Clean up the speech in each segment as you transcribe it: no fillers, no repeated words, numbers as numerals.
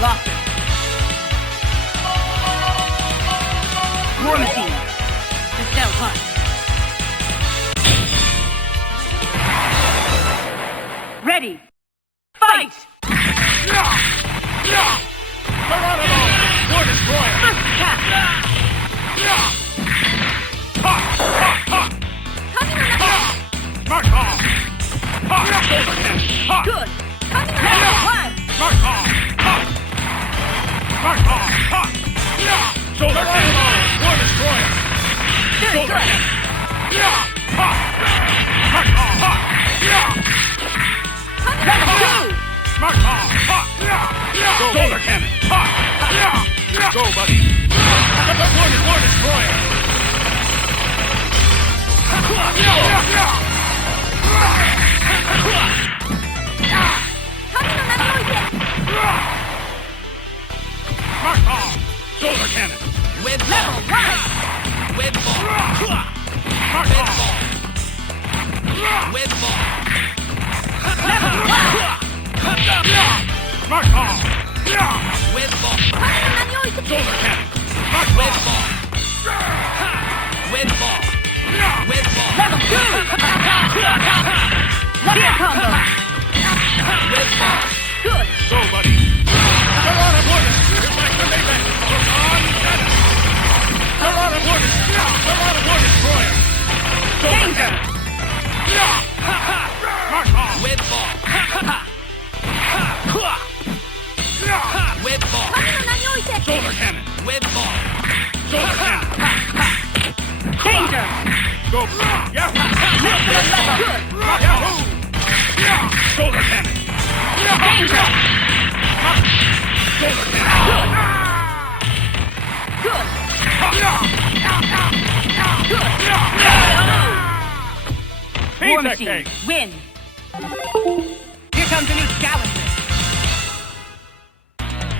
locker. War machine. The cell hunt. Ready. Fight! Geronimo! War Destroyer! First attack! Mark off! Good! Number one! Mark off! Mark off! Shoulder Geronimo! War Destroyer! Very good! Mark off! Number two! Mark off! Shoulder cannon! Go, buddy! War Destroyer! Mark off! Shoulder cannon! With level one! With ball. Mark With off! ball. With ball. Level one! Mark off! With ball. Shoulder cannon! Mark With off! ball. With ball. With ball. Level two! Level combo! With ball. Good! Go, buddy! Geronimo! War Destroyer! Here's my Grenade! On cannon! Geronimo! War Destroyer! Geronimo! War Destroyer! Danger! Mark off! With ball. With ball. Shoulder cannon! With ball. Shoulder cannon! Danger! Go! Yahoo! Maximum level! Good! Yahoo! Shoulder cannon! Danger! Shoulder cannon! Good! War machine, Fightcade! win! Here comes a new challenger.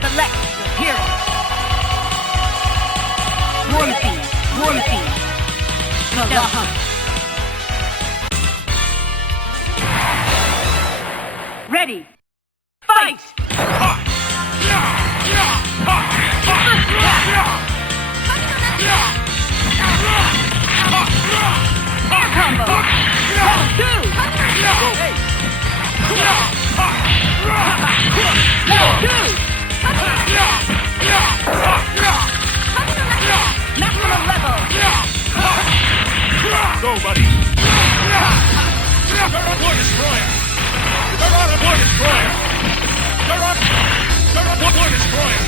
Select your hero. War machine, war machine. The hunt. Ready. Fight! Air combo! Level two! Level two! Maximum level! Go, buddy! War Destroyer! Geronimo! War Destroyer! Geronimo! War Destroyer!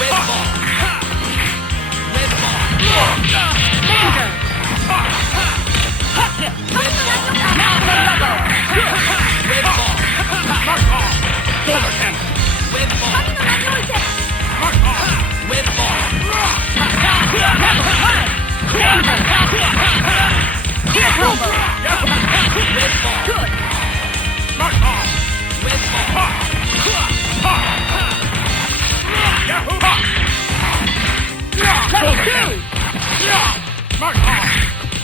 With ball. With ball. Danger! Maximum level! With ball. Mark off! Shoulder cannon! With ball. Mark off! With ball. Level one! Danger! Air combo! With ball. Good! Mark off! With ball. Yahoo! Level two! Mark off!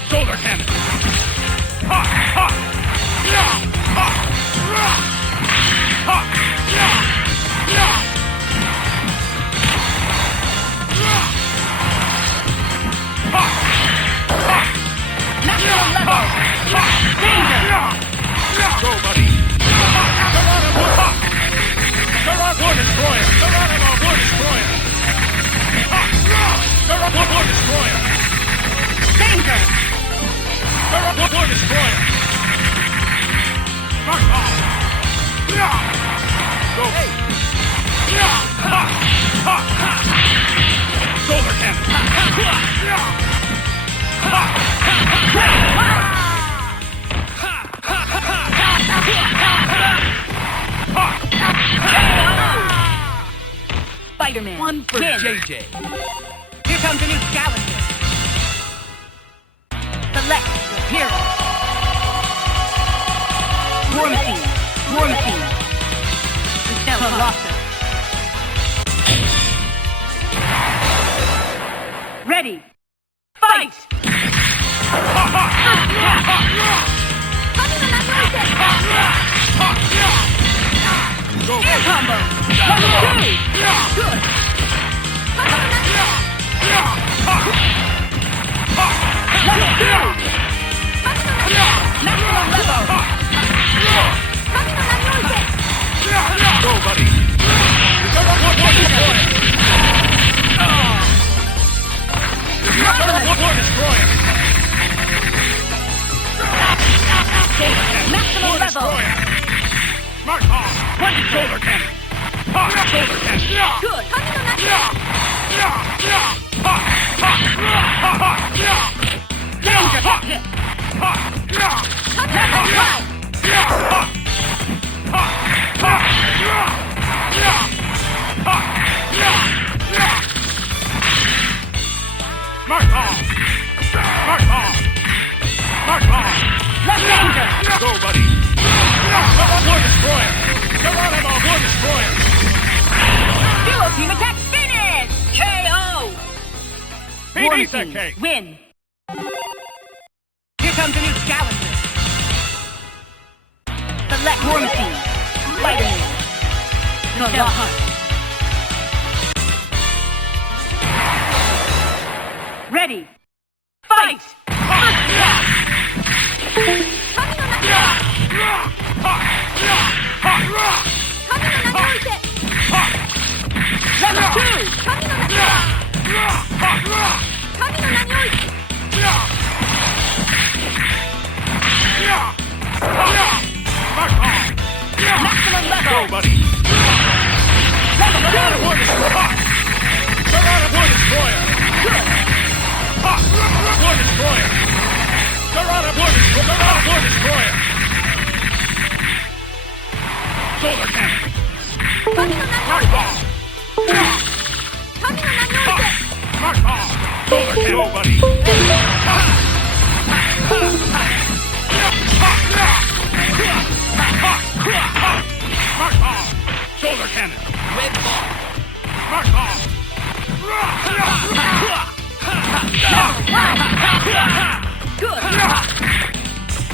Shoulder cannon! Maximum level! Danger! Go, buddy! Geronimo! War Destroyer! Geronimo! War Destroyer! Geronimo! War Destroyer! Danger! Geronimo! War Destroyer! Mark off! Go! Hey! Shoulder cannon! Spider-Man, One for win. JJ. Here comes a new challenger. Select your hero. War machine, war machine. The locker. Ready. Fight! Air combo. Level 2. Good. Level 2. Maximum level. Go, buddy. Destroyer. Maximum level. Smart bomb. Shoulder cannon. Shoulder cannon. Good. Danger. Hit. Level 5. Smart bomb. Smart bomb. Smart bomb. Left danger. Go, buddy. War destroyer. Geronimo, war destroyer. Duo team attack finish. KO. War team win. Here comes a new challenger. Select War team. Spider-Man. The Hunt. Ready. Fight! Level 2! Maximum level! Go, buddy. Level 2! War destroyer. War destroyer. War destroyer. War destroyer. Solar cannon. Smart bomb. Smart bomb. Solar cannon. Go, buddy. Smart bomb. Solar cannon. Red ball. Smart bomb. Good!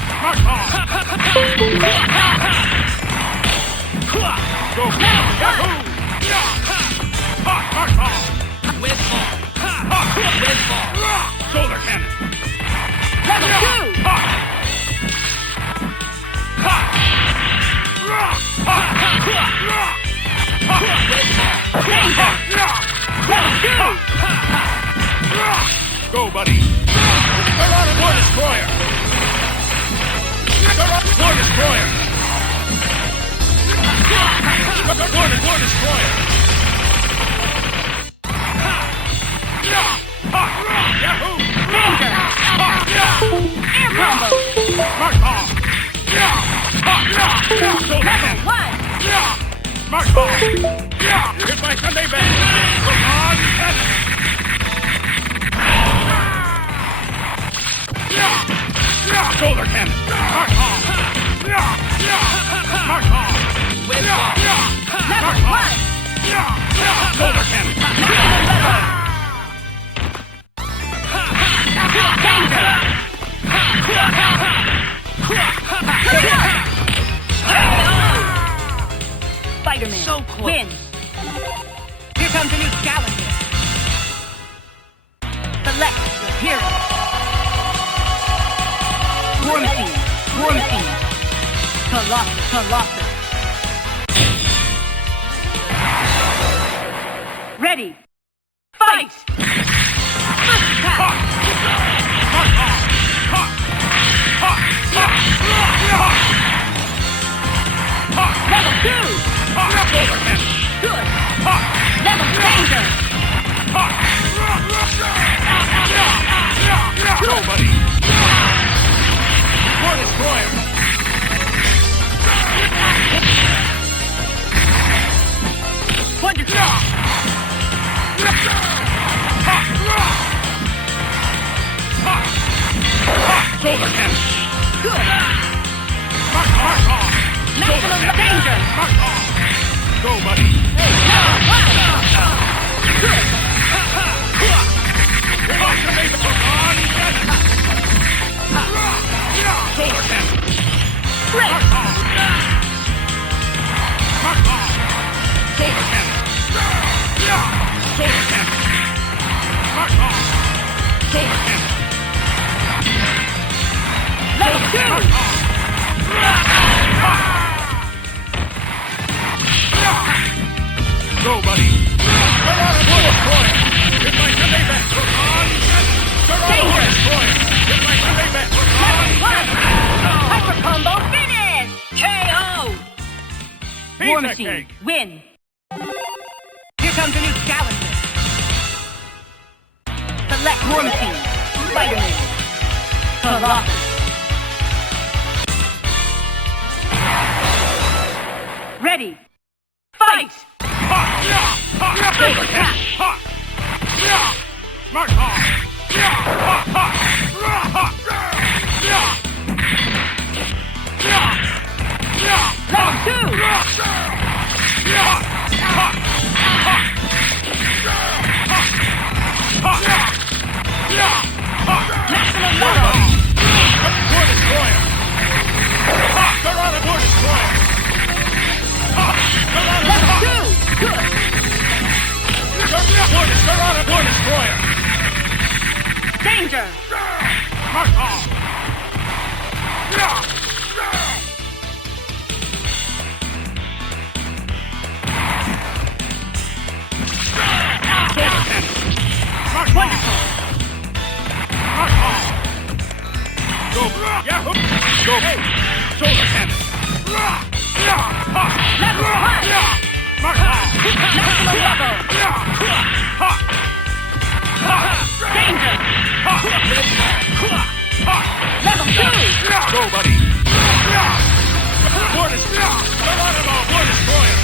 Smart bomb. Go. Yahoo! Smart bomb. Red ball. Red ball. Solar cannon. Level 2! Go, buddy. War destroyer. War destroyer. War destroyer. Yahoo! Air combo! Smart bomb. Level 1! Smart bomb. Hit by Sunday band. On cannon. Solar cannon. Smart bomb. Smart bomb. Red ball. Level 1! Solar cannon. Danger! Spider-Man So close. wins. Here comes a new challenger. Select your hero. War Machine. Colossus. Ready. Fight! First attack! Level 2! Good! Level danger! Go, buddy. War destroyer. Wonderful! Solar cannon. Good! Maximum Danger! Go, buddy. Good! Solar cannon. Great! Smart bomb. Destroyer! Hit my Kanebe! On cannon! Toronto Destroyer! Hit my Kanebe! On cannon! Hyper combo finish! KO! War Pizza Machine, cake! win! Here comes a new challenger. Select War Machine, Spider-Man, Colossus. Ready, fight! Saber Cat! Smart Ball! Level 2! Maximum level! War Destroyer! They're on a War Destroyer! Level 2! Good! They're on a War Destroyer! Danger! Smart Ball! Wonderful! Go! Yahoo! Go! Shoulder cannon! Level 1! Smart Maximum level! Danger! Level 2! Go, buddy! War Destroyer! Geronimo! War Destroyer!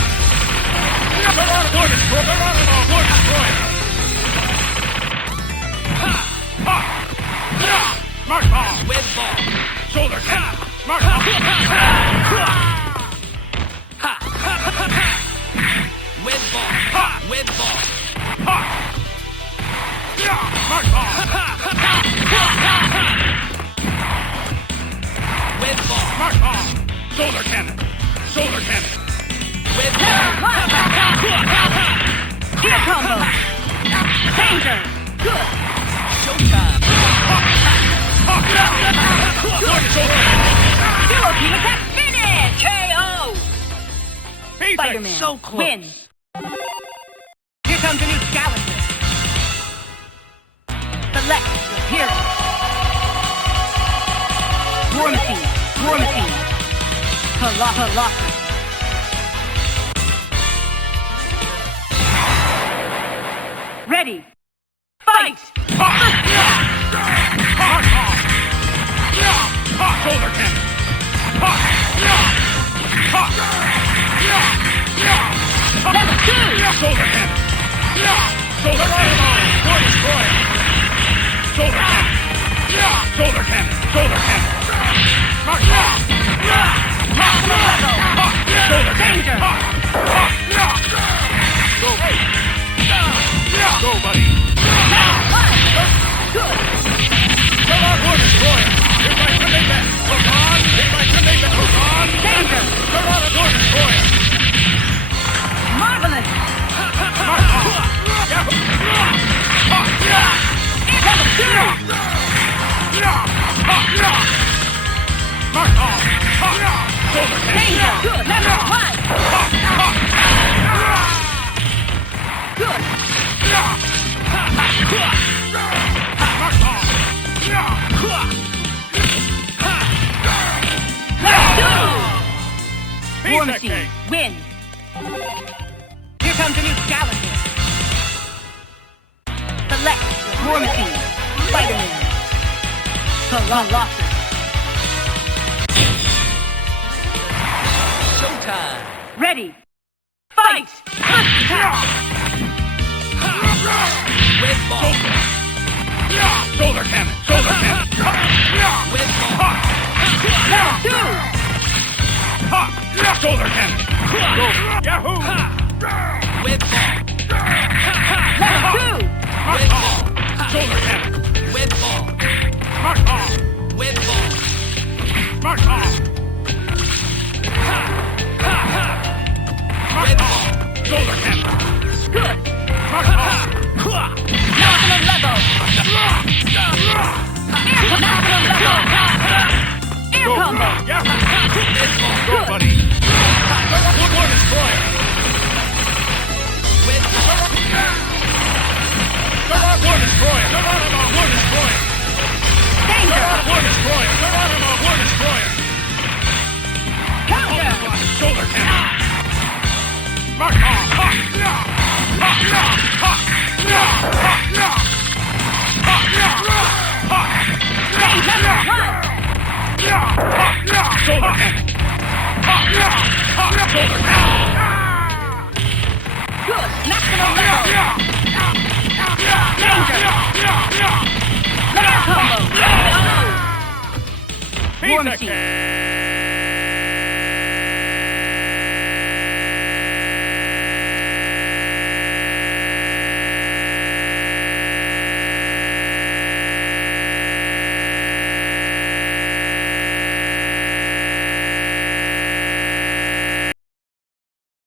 Geronimo! War Destroyer! Geronimo! War Destroyer! Smart Ball! With ball. Shoulder cannon! Smart Ball! With ball. With ball. Smart Ball! With ball. Smart Ball! Shoulder cannon! Shoulder cannon! With ball. Gear combo! Danger! Good! Showtime. Dual team attack finish! KO! Spider-Man, So close. win! Here comes a new challenger. Select your hero. War Machine, War Machine. Colossus. Ready, fight! Shoulder cannon! Level 2! Shoulder cannon! Shoulder cannon! War Destroyer! Shoulder cannon! Shoulder cannon! Shoulder cannon! Maximum level! Shoulder Danger! Go! Go, buddy! Level 1! Good! War Destroyer! Hit my Kanebe! Hook on! Hit my Kanebe! Hook on! Danger! War Destroyer! Marvelous! Level 2! Danger! Good! Level 1! Good! Level 2! War Machine, win! Here comes a new challenger. Select your War Machine, Spider-Man, Colossus. Showtime. Ready, fight! With ball. Shoulder cannon! Shoulder cannon! With ball. Level 2! Shoulder cannon! Go! Yahoo! With ball. Level 2! With ball. Shoulder cannon! With ball. Smart Ball! With ball. Smart Ball! With ball. Shoulder cannon! Good! Smart Ball! Maximum level! Maximum level! Air Go! combo! Yahoo! With ball. Go, buddy! War Destroyer! With Shoulder cannon. Good. Maximum level. Danger. Combo. One, two.